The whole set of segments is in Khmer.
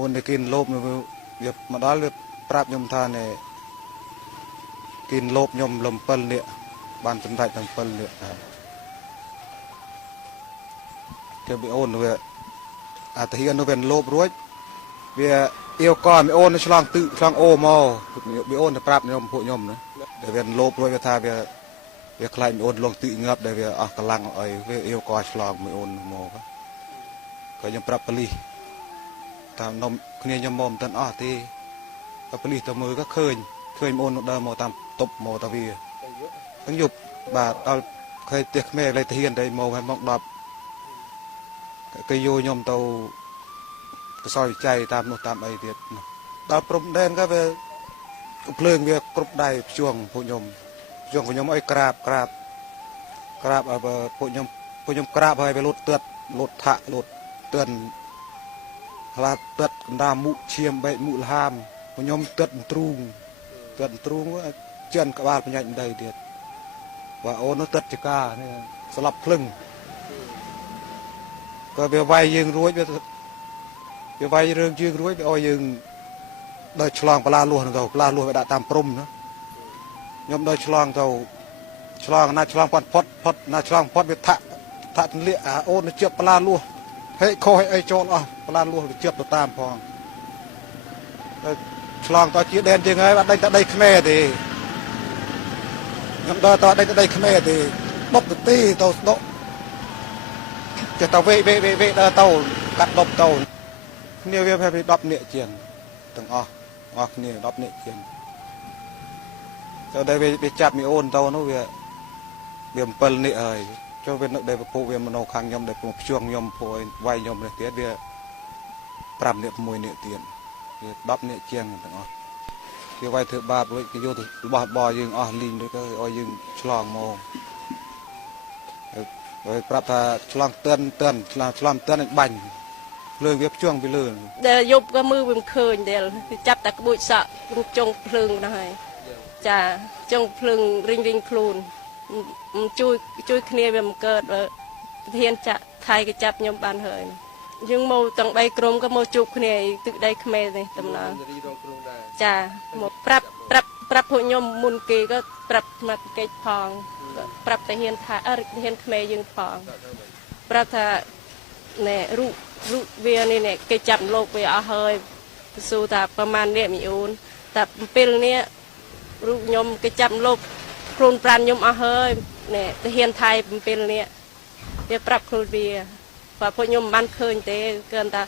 អូនតែគិនលោបវាមកដល់វាប្រាប់ខ្ញុំថានេះគិនលោបខ្ញុំលំ7នាក់បានសម្រេចទាំង7នាក់គេបអូនវាអាទាហាននោះវាលោបរួចវាអៀវកឲ្យអូនឆ្លងទឹកឆ្លងអូមកបអូនទៅប្រាប់ខ្ញុំពួកខ្ញុំណាដែលវាលោបរួចវាថាវាខ្លាចអូនលងទឹកងាប់ដែលវាអស់កម្លាំងអីវាអៀវកឆ្លងអូនមកក៏ខ្ញុំប្រាប់ប៉ូលីសតាមនំគ្នាខ្ញុំមកមិនទាន់អស់ទេតែប៉ូលីសទៅមើលក៏ឃើញអូនដើរមកតាមតុបមកតាវាទាំងយប់បាទដល់ឃើញផ្ទះខ្មែរលេទាហានទៅមកហើយមក10គេយកខ្ញុំទៅកសោយវិច័យតាមនោះតាមអីទៀតដល់ព្រំដែនក៏វាភ្លើងវាគ្រប់ដៃភ្ជួងពួកខ្ញុំអីក្រាបឲ្យពួកខ្ញុំក្រាបហើយវាលូតទឹកលូតថាក់លូតទឿនខ្លាទឹកកណ្ដាលមុខឈាមបែកមុខលហាមពួកខ្ញុំទឹកទ្រូងចិនក្បាលបញ្ញាច់ដីទៀតបាទអូននោះទឹកចកានេះស្លាប់ភ្លឹងក៏វាវាយយើងរួចវាវាយរឿងយើងរួចវាឲ្យយើងដល់ឆ្លងបលាលួសទៅបលាលួសវាដាក់តាមព្រំណាខ្ញុំដល់ឆ្លងទៅឆ្លងណាឆ្លងផុតណាឆ្លងផុតវាថាក់ទម្លាក់អូនជិបបលាលួសហេខុសអីចូលអស់បលាលួសវាជិបទៅតាមផងឆ្លងទៅជាដែនជាងហើយអត់ដេញតែដីខ្មែរទេខ្ញុំដល់តដេញតែដីខ្មែរទេ10នាទីទៅស្ដុកចេះតែវេដើរទៅកាត់10ទៅគ្នាវាប្រហែល10នាក់ជាងទាំងអស់គ្នា10នាក់ជាងទៅដែលវាចាប់មីអូនទៅនោះវា7នាក់ហើយចូលវានឹកដែលពពួកវាមនោខាងខ្ញុំដែលពុំភ្ជួងខ្ញុំពួកវាយខ្ញុំនេះទៀតវា5នាក់6នាក់ទៀតវា10នាក់ជាងទាំងអស់វាវាយធ្វើបាបរួចគេយកទៅរបស់យើងអស់លីងដូចទៅឲ្យយើងឆ្លងមកហើយប្រាប់ថាឆ្លងទឿនឆ្លងទឿនបាញ់ភ្លើងវាភ្ជួងពីលើដែលយប់ក៏មើលវាមិនឃើញដែលចាប់តែក្បួចសក់ចុងភ្លើងនោះហើយចាចុងភ្លើងរិញខ្លួនជួយគ្នាវាមិនកើតធានចាក់ថៃក៏ចាប់ខ្ញុំបានហើយយើងមកទាំង3ក្រុមក៏មកជួបគ្នាទឹកដីខ្មែរនេះតំណងចាមកប្រាប់ពួកខ្ញុំមុនគេក៏ប្រាប់ស្មាត់កិច្ចផងប្រាប់តាហ៊ានថាហ៊ានខ្មែរយើងផងប្រាប់ថាណែរូបវានេះគេចាប់លោកវាអស់ហើយស៊ូថាប្រហែលនេះមីអូនតែ7នេះរូបខ្ញុំគេចាប់លោកខ្លួនប្រានខ្ញុំអស់ហើយណែតាហ៊ានថៃ7នេះវាប្រាប់ខ្លួនវាបើពួកខ្ញុំមិនបានឃើញទេគ្រាន់តែ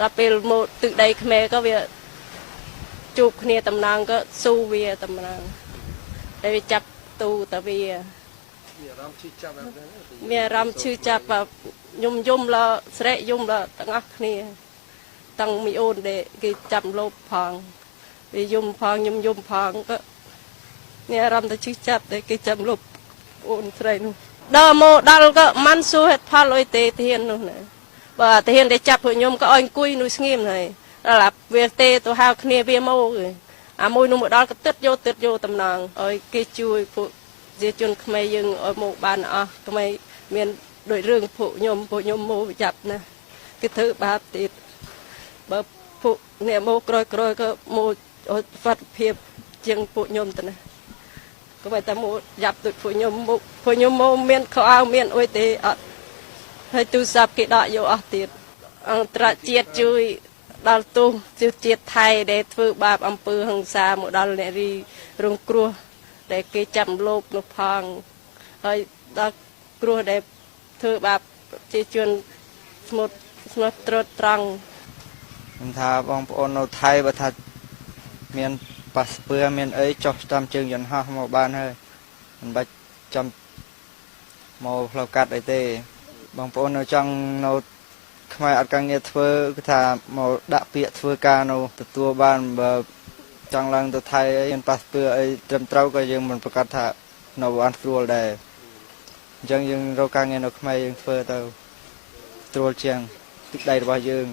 ដល់ពេលមកទឹកដីខ្មែរក៏វាជួបគ្នាតំណងក៏ស៊ូវាតំណងតែវាចាប់ទូតាវាមានអារម្មណ៍ឈឺចាប់ខ្ញុំយំលស្រែកយំលទាំងអស់គ្នាទាំងមីអូនដែលគេចាប់លោបផងវាយំផងខ្ញុំយំផងក៏មានអារម្មណ៍តែឈឺចាប់តែគេចាប់លោបអូនស្រីនោះដល់មកដល់ក៏មិនសួរហេតុផលអីទេទាននោះណាបើទានដែលចាប់ពួកខ្ញុំក៏ឲ្យអង្គុយនោះស្ងៀមហើយដល់វាទេទៅហៅគ្នាវាមកអាមួយនោះមកដល់ក៏ទឹកយកតំណងឲ្យគេជួយពួកជាជនខ្មែរយើងឲ្យមកបានអស់ថ្មីមានដោយរឿងពួកខ្ញុំមកចាប់ណាគេធ្វើបាបទៀតបើពួកអ្នកមកក្រោយក៏មកឲ្យវត្តភាពជាងពួកខ្ញុំទៅណាក៏មិនតែមកចាប់ដូចពួកខ្ញុំមកមានខោអាវមានអុយទេអត់ហើយទូរស័ព្ទគេដកយកអស់ទៀតអន្តរជាតិជួយដល់ទូជាតិថៃដែលធ្វើបាបអំពើហិង្សាមកដល់អ្នករីរងគ្រោះដែលគេចាប់លោបនោះផងហើយដល់គ្រោះដែលធ្វើបាបជាជនស្មត់ត្រួតត្រង់ខ្ញុំថាបងប្អូននៅថៃបើថាមានប៉ាសពើមានអីចុះតាមជើងយន្តហោះមកបានហើយមិនបាច់ចាំមកផ្លូវកាត់អីទេបងប្អូននៅចង់នៅខ្មែរអត់ការងារធ្វើគឺថាមកដាក់ពាក្យធ្វើការនៅទទួលបានបើចង់ឡើងទៅថៃមានប៉ាសពើអីត្រឹមត្រូវក៏យើងមិនប្រកាសថានៅបានស្រួលដែរអញ្ចឹងយើងរកការងារនៅខ្មែរយើងធ្វើទៅស្រួលជាងទឹកដីរបស់យើង